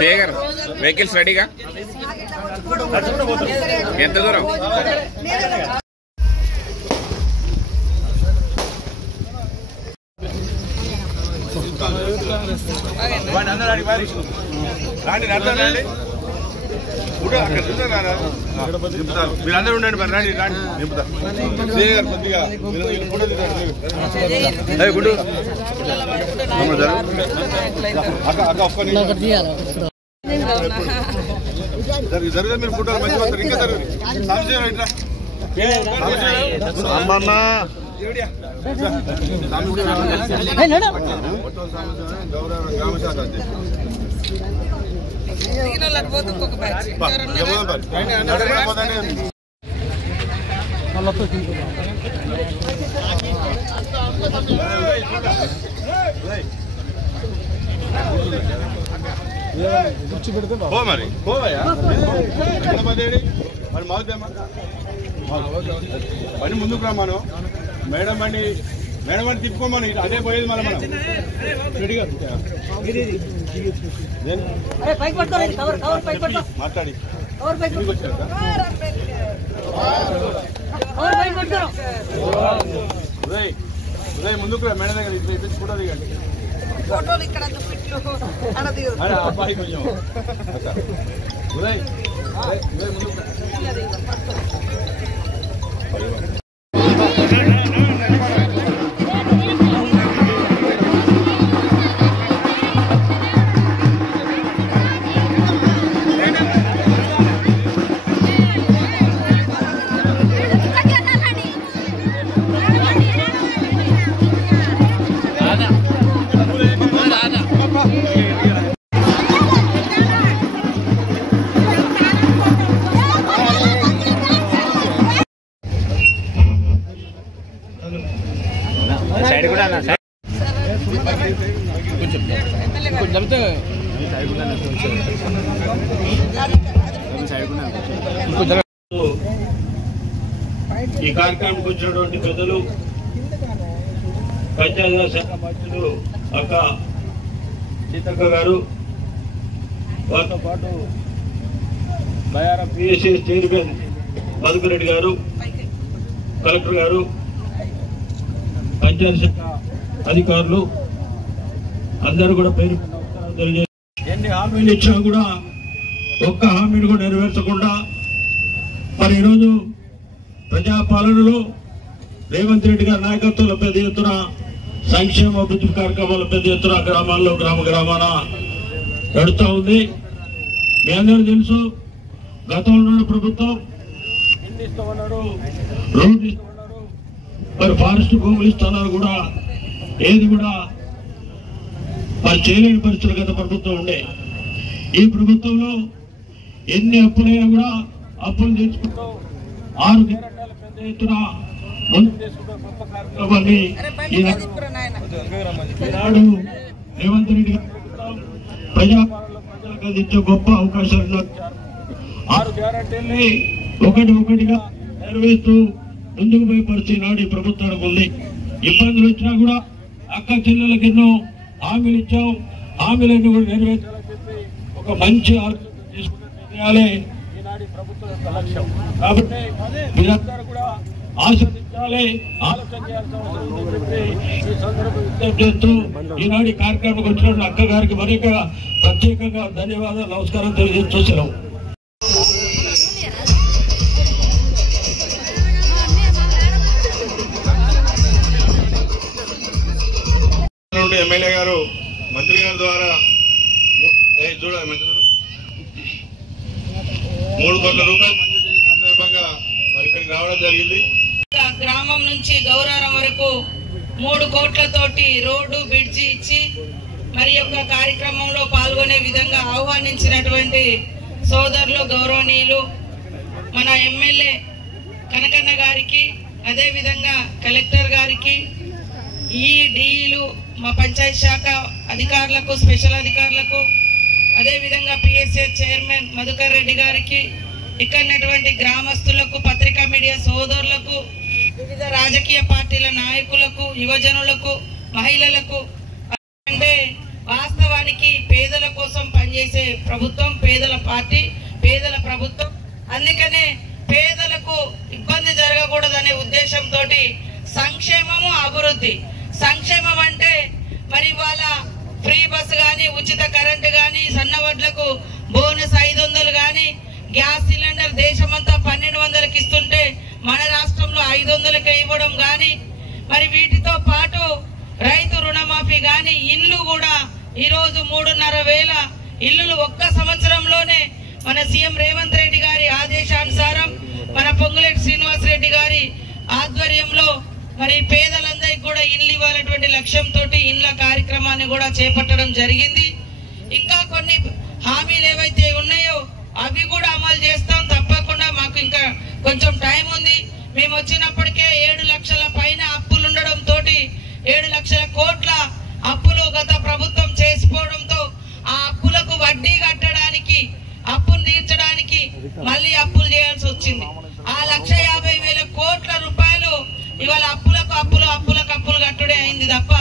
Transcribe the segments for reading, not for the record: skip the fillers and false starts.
Shekhar vehicles రెడీగా ఎంత దూరం మీరందరూ ఉండండి మరి రాండి రాండి కొద్దిగా గుడ్డు అక్క ఒక్క జరుగుతుంది మీరు ఫోటో మంచిగా వస్తారు ఇంకా జరుగుతుంది అమ్మమ్మ గ్రామ శాఖ మరి మరి మాదేమా పని ముందుకు రామాను మేడం అని తిప్పుకోమని అదే పోయేది మళ్ళీ మనం మాట్లాడి ఉదయ్ ముందుకు రా మేడం దగ్గర ఇట్లా ఫోటో దిగండి అబ్బాయి కొంచెం ఉదయ్ ముందుకు సైడ్ కూడా ఈ కార్యక్రమానికి వచ్చినటువంటి పెద్దలు పంచాయతీరాజ్ శాఖ మంత్రులు అక్క సీతక్క గారు, వారితో పాటు బయారం పిఎస్ఎస్ చైర్మన్ మధుకరెడ్డి గారు, కలెక్టర్ గారు, పంచాయతీ శాఖ అధికారులు అందరూ కూడా పేరు ఎన్ని హామీలు ఇచ్చినా కూడా ఒక్క హామీని కూడా నెరవేర్చకుండా మరి ఈరోజు ప్రజాపాలనలో రేవంత్ రెడ్డి గారి నాయకత్వంలో పెద్ద ఎత్తున సంక్షేమ అభివృద్ధి కార్యక్రమాలు పెద్ద ఎత్తున గ్రామాల్లో గ్రామాన నడుస్తూ ఉంది. మీ అందరూ తెలుసు, గతంలో ప్రభుత్వం ఇల్లు ఇస్తామన్నారు, రోడ్లు ఇస్తామన్నారు, మరి ఫారెస్ట్ భూములు ఇస్తున్నారు, కూడా ఏది కూడా మరి చేయలేని పరిస్థితులు గత ప్రభుత్వం ఉండే. ఈ ప్రభుత్వంలో ఎన్ని అప్పులైనా కూడా అప్పులు తెచ్చుకుంటూ 6 గ్యారెంటీల పెద్ద ఎత్తున ముందుకు తీసుకుంటూ గొప్ప కార్యక్రమాన్ని ఈనాడు రేవంత్ రెడ్డి గారు ప్రజాపాలనలో ప్రజలకు అందించే గొప్ప అవకాశాలు 6 గ్యారెంటీల్ని ఒకటిగా నెరవేరుస్తూ ముందుకు పోయే పరిస్థితి నాడు ఈ ప్రభుత్వానికి ఉంది. ఇబ్బందులు వచ్చినా కూడా అక్క చెల్లెలకు ఎన్నో హామీలు ఇచ్చాం, హామీలన్నీ కూడా నెరవేర్చాలని చెప్పి ఒక మంచి ఆలోచన తీసుకుని ఈనాడు ప్రభుత్వం లక్ష్యం. కాబట్టి మీరందరూ కూడా ఆలోచించాలి, ఆలోచన చేయాల్సిన అవసరం ఉందని చెప్పి ఈ సందర్భంగా విజ్ఞప్తి చేస్తూ ఈనాడు కార్యక్రమానికి వచ్చినటువంటి అక్క గారికి మరొక ప్రత్యేకంగా ధన్యవాదాలు, నమస్కారం తెలియజేస్తూ సెలవు. ఎమ్మెల్యే గారు మంత్రి గారి ద్వారా 3 కోట్ల రూపాయలు మంజూరు చేసిన సందర్భంగా మరి ఇక్కడికి రావడం జరిగింది. గ్రామం నుంచి గౌరారం వరకు 3 కోట్లతోటి రోడ్డు బ్రిడ్జి ఇచ్చి మరి యొక్క కార్యక్రమంలో పాల్గొనే విధంగా ఆహ్వానించినటువంటి సోదరులు గౌరవనీయులు మన ఎమ్మెల్యే కనకన్న గారికి, అదే విధంగా కలెక్టర్ గారికి, ఈ డిఈలు, మా పంచాయతీ శాఖ అధికారులకు, స్పెషల్ అధికారులకు, అదే విధంగా పిఎస్ఏ చైర్మన్ మధుకర్ రెడ్డి గారికి, ఇక్కడటువంటి గ్రామస్తులకు, పత్రికా మీడియా సోదరులకు, వివిధ రాజకీయ పార్టీల నాయకులకు, యువజనులకు, మహిళలకు, అంటే వాస్తవానికి పేదల కోసం పనిచేసే ప్రభుత్వం పేదల పార్టీ, పేదల ప్రభుత్వం. అందుకనే పేదలకు ఇబ్బంది జరగకూడదనే ఉద్దేశంతో సంక్షేమము, అభివృద్ధి. సంక్షేమం అంటే మరి వాళ్ళ ఫ్రీ బస్సు కానీ, ఉచిత కరెంటు కానీ, సన్నవడ్లకు బోనస్ 500 కానీ, గ్యాస్ సిలిండర్ దేశమంతా 1200కి ఇస్తుంటే మన రాష్ట్రంలో 500కే ఇవ్వడం కానీ, మరి వీటితో పాటు రైతు రుణమాఫీ కానీ, ఇండ్లు కూడా ఈరోజు 3,500 ఇల్లులు ఒక్క సంవత్సరంలోనే మన సీఎం రేవంత్ రెడ్డి గారి ఆదేశానుసారం, మన పొంగులేటి శ్రీనివాస్ రెడ్డి గారి ఆధ్వర్యంలో మరి పేదలందరికీ కూడా ఇల్లు ఇవ్వాలటువంటి లక్ష్యంతో ఇళ్ల కార్యక్రమాన్ని కూడా చేపట్టడం జరిగింది. ఇంకా కొన్ని హామీలు ఏవైతే ఉన్నాయో అవి కూడా అమలు చేస్తాం తప్పకుండా. మాకు ఇంకా కొంచెం టైం ఉంది. మేము వచ్చినప్పటికే 7 లక్షల పైన అప్పులు ఉండడంతో 7 లక్షల కోట్ల అప్పులు గత ప్రభుత్వం చేసిపోవడంతో ఆ అప్పులకు వడ్డీ కట్టడానికి, అప్పులు తీర్చడానికి మళ్ళీ అప్పులు చేయాల్సి వచ్చింది. ఆ 1,50,000 కోట్ల రూపాయలు ఇవాళ అప్పులకు అప్పులు కట్టుడే అయింది తప్ప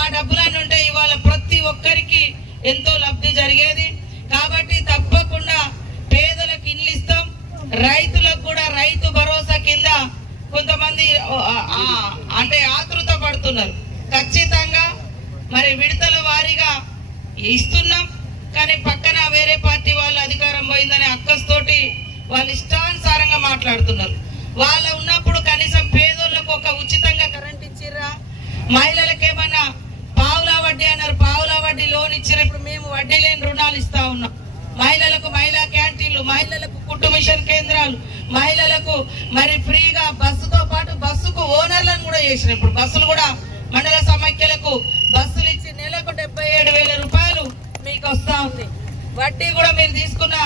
ఆ డబ్బులన్నీ ఉంటే ఇవాళ ప్రతి ఒక్కరికి ఎంతో లబ్ధి జరిగేది. కాబట్టి తప్పకుండా పేదలకు ఇల్లు ఇస్తాం. రైతులకు కూడా రైతు భరోసా కింద కొంతమంది అంటే ఆతృత పడుతున్నారు. ఖచ్చితంగా మరి విడతల వారీగా ఇస్తున్నాం. కానీ పక్కన వేరే పార్టీ వాళ్ళు అధికారం పోయిందనే అక్కస్తోటి వాళ్ళు ఇష్టానుసారంగా మాట్లాడుతున్నారు. వాళ్ళ ఉన్నప్పుడు కనీసం పేదోళ్లకు ఒక ఉచితంగా కరెంట్ ఇచ్చిర్రా? మహిళలకు ఏమన్నా పావులా వడ్డీ అన్నారు, పావులా వడ్డీ లోన్ ఇచ్చారు. ఇప్పుడు మేము వడ్డీ లేని రుణాలు ఇస్తా ఉన్నాం. మహిళలకు మహిళా క్యాంటీన్లు, మహిళలకు కుట్టు మిషన్ కేంద్రాలు, మహిళలకు మరి ఫ్రీగా బస్సుతో పాటు బస్సుకు ఓనర్లను కూడా చేసిన. ఇప్పుడు బస్సులు కూడా మండల సమైక్యలకు బస్సులు ఇచ్చి నెలకు 77,000 రూపాయలు మీకు వస్తా ఉంది. వడ్డీ కూడా మీరు తీసుకున్న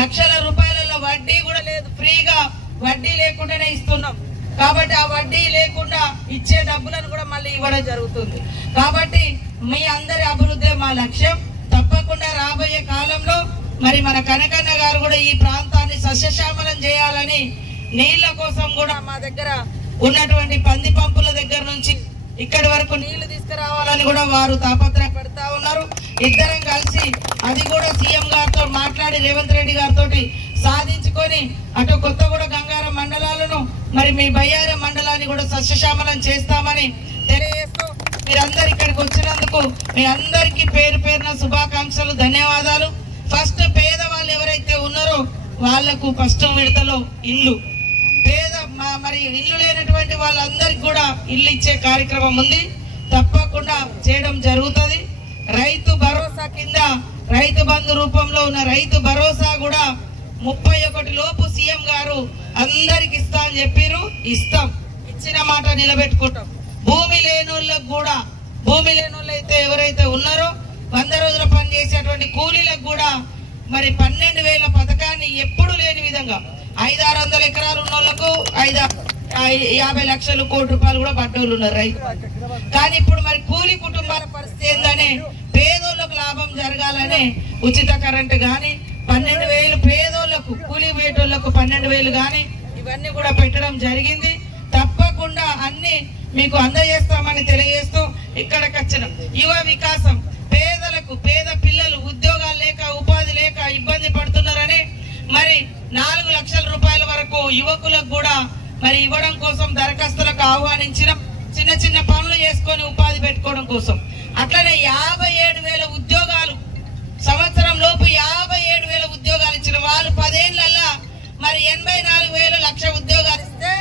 లక్షల రూపాయలలో వడ్డీ కూడా లేదు, ఫ్రీగా వడ్డీ లేకుండానే ఇస్తున్నాం. కాబట్టి ఆ వడ్డీ లేకుండా ఇచ్చే డబ్బులను కూడా మళ్ళీ ఇవ్వడం జరుగుతుంది. కాబట్టి మీ అందరి అభివృద్ధి మా లక్ష్యం. తప్పకుండా రాబోయే కాలంలో మరి మన కనకన్న గారు కూడా ఈ ప్రాంతాన్ని సస్యశ్యామలం చేయాలని, నీళ్ల కోసం కూడా మా దగ్గర ఉన్నటువంటి పంది పంపుల దగ్గర నుంచి ఇక్కడి వరకు నీళ్లు తీసుకురావాలని కూడా వారు తాపత్రయపడతా ఉన్నారు. ఇద్దరం కలిసి అది కూడా సీఎం గారితో మాట్లాడి రేవంత్ రెడ్డి గారితో సాధించుకొని అటు కొత్తగూడ గంగారం మండలాలను మరి మీ బయ్యారం మండలాన్ని కూడా సస్యశ్యామలం చేస్తామని తెలియజేస్తూ మీరందరు ఇక్కడికి వచ్చినందుకు మీ అందరికీ పేరు పేరున శుభాకాంక్షలు, ధన్యవాదాలు. ఫస్ట్ పేదవాళ్ళు ఎవరైతే ఉన్నారో వాళ్లకు ఫస్ట్ విడతలో ఇల్లు, మరి ఇల్లు లేనటువంటి వాళ్ళందరికీ కూడా ఇల్లు ఇచ్చే కార్యక్రమం ఉంది, తప్పకుండా చేయడం జరుగుతుంది. రైతు భరోసా కింద రైతు బంధు రూపంలో ఉన్న రైతు భరోసా కూడా 31 లోపు సీఎం గారు అందరికి ఇస్తా అని చెప్పారు. ఇస్తాం, ఇచ్చిన మాట నిలబెట్టుకుంటాం. భూమి లేనోళ్ళకు కూడా, భూమి లేనోళ్ళు అయితే ఎవరైతే ఉన్నారో 100 రోజుల పని చేసేటువంటి కూలీలకు కూడా మరి 12,000 పథకాన్ని ఎప్పుడు లేని విధంగా 500-600 ఎకరాలు ఉన్న వాళ్ళకు 50 లక్షలు కోటి రూపాయలు కూడా పడ్డోళ్ళు ఉన్నారు రైతు. కానీ ఇప్పుడు మరి కూలీ కుటుంబాల పరిస్థితి ఏందనే పేదోళ్లకు లాభం జరగాలనే ఉచిత కరెంటు గాని 12,000 పేదోళ్లకు, కూలీ పేటోళ్లకు 12,000 గాని ఇవన్నీ కూడా పెట్టడం జరిగింది. తప్పకుండా అన్ని మీకు అందజేస్తామని తెలియజేస్తూ ఇక్కడికి వచ్చిన యువ వికాసం, పేదలకు, పేద పిల్లలు ఉద్యోగాలు లేక ఉపాధి లేక ఇబ్బంది పడుతున్నారని మరి 4 యువకులకు కూడా మరి ఇవ్వడం కోసం దరఖాస్తులకు ఆహ్వానించిన చిన్న చిన్న పనులు చేసుకొని ఉపాధి పెట్టుకోవడం కోసం. అట్లనే 57,000 ఉద్యోగాలు సంవత్సరం లోపు 57,000 ఉద్యోగాలు ఇచ్చిన వాళ్ళు 10 ఏళ్లల్లా మరి 84,000 లక్ష ఉద్యోగాలు ఇస్తే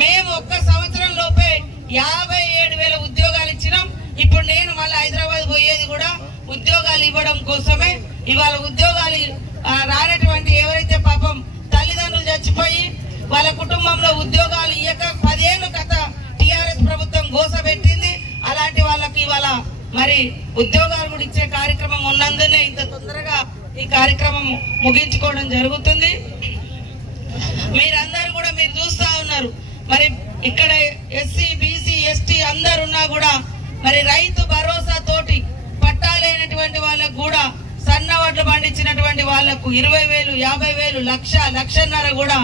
మేము ఒక్క సంవత్సరం లోపే 57,000 ఉద్యోగాలు ఇచ్చినాం. ఇప్పుడు నేను మళ్ళీ హైదరాబాద్ పోయేది కూడా ఉద్యోగాలు ఇవ్వడం కోసమే. ఇవాళ ఉద్యోగాలు రానటువంటి ఎవరైతే పాపం తల్లిదండ్రులు చచ్చిపోయి వాళ్ళ కుటుంబంలో ఉద్యోగాలు ఇయ్యక 10 ఏళ్ళు గత టిఆర్ఎస్ ప్రభుత్వం గోసపెట్టింది. అలాంటి వాళ్ళకి ఇవాళ మరి ఉద్యోగాలు కూడా ఇచ్చే కార్యక్రమం ఉన్నందునే ఇంత తొందరగా ఈ కార్యక్రమం ముగించుకోవడం జరుగుతుంది. మీరందరూ కూడా మీరు చూస్తా ఉన్నారు మరి ఇక్కడ ఎస్సీ బీసీ ఎస్టీ అందరున్నా కూడా మరి రైతు భరోసా తోటి పట్టాలైనటువంటి వాళ్ళకు కూడా సన్న వడ్లు పండించినటువంటి వాళ్లకు 20,000 50,000 లక్ష లక్షన్నర కూడా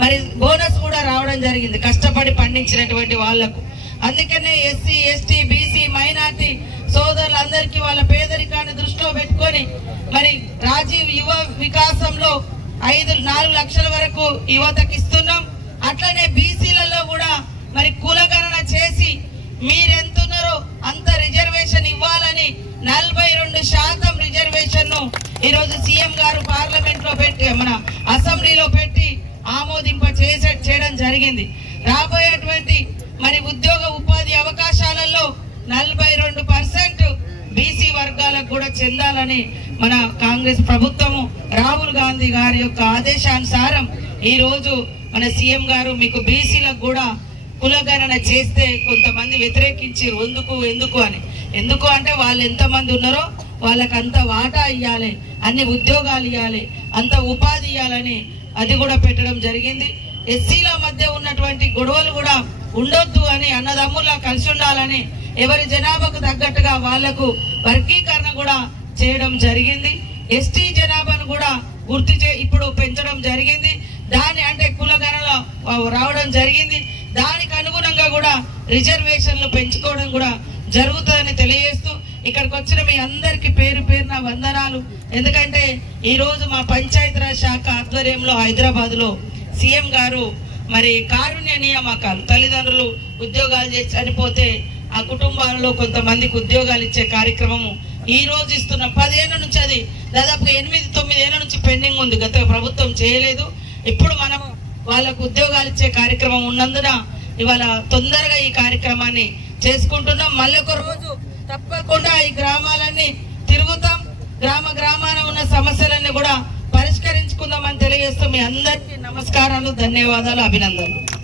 మరి బోనస్ కూడా రావడం జరిగింది కష్టపడి పండించినటువంటి వాళ్లకు. అందుకనే ఎస్సీ ఎస్టీ బీసీ మైనార్టీ సోదరులందరికీ వాళ్ళ పేదరికాన్ని దృష్టిలో పెట్టుకొని మరి రాజీవ్ యువ వికాసంలో 4 లక్షల వరకు యువతకి ఇస్తున్నాం. అట్లనే బీసీలలో కూడా మరి కులగణన చేసి మీరెంతున్నారో అంత రిజర్వేషన్ ఇవ్వాలని 42% రిజర్వేషన్ ను ఈరోజు సీఎం గారు పార్లమెంట్ లో పెట్టి మన అసెంబ్లీలో పెట్టి ఆమోదింప చేయడం జరిగింది. రాబోయేటువంటి మరి ఉద్యోగ ఉపాధి అవకాశాలలో 42% బీసీ వర్గాలకు కూడా చెందాలని మన కాంగ్రెస్ ప్రభుత్వము రాహుల్ గాంధీ గారి యొక్క ఆదేశానుసారం ఈ రోజు మన సీఎం గారు మీకు బీసీలకు కూడా కులగణన చేస్తే కొంతమంది వ్యతిరేకించి ఎందుకు అని. ఎందుకు అంటే వాళ్ళు ఎంతమంది ఉన్నారో వాళ్ళకి అంత వాటా ఇవ్వాలి, అన్ని ఉద్యోగాలు ఇవ్వాలి, అంత ఉపాధి ఇవ్వాలని అది కూడా పెట్టడం జరిగింది. ఎస్సీల మధ్య ఉన్నటువంటి గొడవలు కూడా ఉండొద్దు అని, అన్నదమ్ములా కలిసి ఉండాలని, ఎవరి జనాభాకు తగ్గట్టుగా వాళ్లకు వర్గీకరణ కూడా చేయడం జరిగింది. ఎస్టీ జనాభాను కూడా ఇప్పుడు పెంచడం జరిగింది. దాని అంటే కులగణన రావడం జరిగింది. దానికి అనుగుణంగా కూడా రిజర్వేషన్లు పెంచుకోవడం కూడా జరుగుతుందని తెలియజేస్తూ ఇక్కడికి వచ్చిన మీ అందరికి పేరు పేరున వందనాలు. ఎందుకంటే ఈ రోజు మా పంచాయతీరాజ్ శాఖ ఆధ్వర్యంలో హైదరాబాద్ లో సీఎం గారు మరి కారుణ్య నియామకాలు, తల్లిదండ్రులు ఉద్యోగాలు చేసి చనిపోతే ఆ కుటుంబాలలో కొంతమందికి ఉద్యోగాలు ఇచ్చే కార్యక్రమము ఈ రోజు ఇస్తున్న 10 ఏళ్ల నుంచి అది దాదాపుగా 8-9 ఏళ్ల నుంచి పెండింగ్ ఉంది. గత ప్రభుత్వం చేయలేదు. ఇప్పుడు మనం వాళ్ళకు ఉద్యోగాలు ఇచ్చే కార్యక్రమం ఉన్నందున ఇవాళ తొందరగా ఈ కార్యక్రమాన్ని చేసుకుంటున్నాం. మళ్ళీ ఒక రోజు తప్పకుండా ఈ గ్రామాలన్నీ తిరుగుతాం. గ్రామాన ఉన్న సమస్యలన్నీ కూడా పరిష్కరించుకుందామని తెలియజేస్తూ మీ అందరికీ నమస్కారాలు, ధన్యవాదాలు, అభినందనలు.